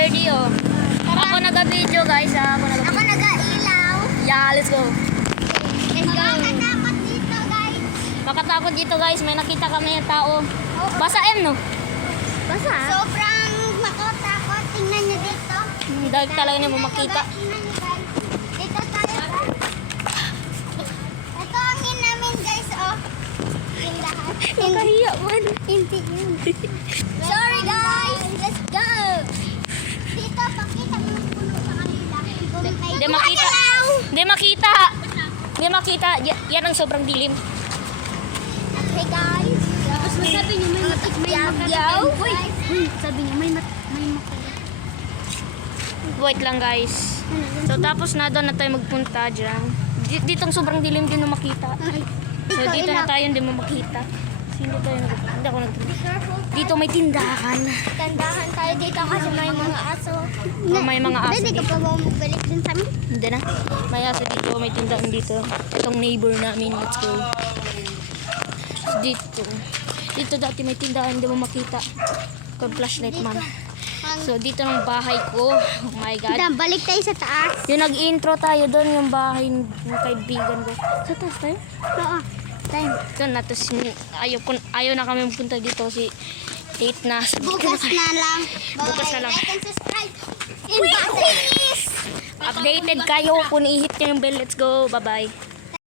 Ferdy, oh. Ako naga-video, guys, ha. Ako nag-ailaw. Yeah, let's go. Let's go. Makatakot dito, guys. Makatakot dito, guys. May nakita kami yung tao. Basa M, no? Basa? Sobrang makatakot. Tingnan nyo dito. Dahil talaga niya mo makita. Tingnan nyo, guys. Dito tayo, guys. Ito ang namin, guys, oh. Tindahan. Nakahiya man. Hindi yun. Sorry, guys. Let's go. Dito, pakita mo yung puno sa kanila. Hindi makita. Hindi makita. Hindi makita. Yan ang sobrang dilim. Okay, guys. Tapos sabi niyo may Yaw. sabi niyo may Wait lang, guys. So, tapos na doon na tayo magpunta dyan. Ditong sobrang dilim din mo makita. So, dito na tayo, hindi mo makita. Hindi tayo nagpunta. Hindi ako nagpunta. Dito may tindahan. Tandahan tayo dito kasi may mga aso. May mga aso Pwede ka dito. pa ba magbalik dun sa amin? Hindi na. May aso dito, may tindahan dito. Itong neighbor namin. Let's go. So, dito dati may tindahan, hindi mo makita. Kung flashlight, ma'am. So, dito ng bahay ko. Oh my God. Balik tayo sa taas. Yung nag-intro tayo doon, yung bahay ng kaibigan ko. Sa taas tayo? Oo. Time. Doon na, tapos ayaw na kami magpunta dito kasi late na. Bukas na lang. Bukas na lang. Like and subscribe. And please! Updated kayo kung i-hit nyo yung bell. Let's go. Bye-bye.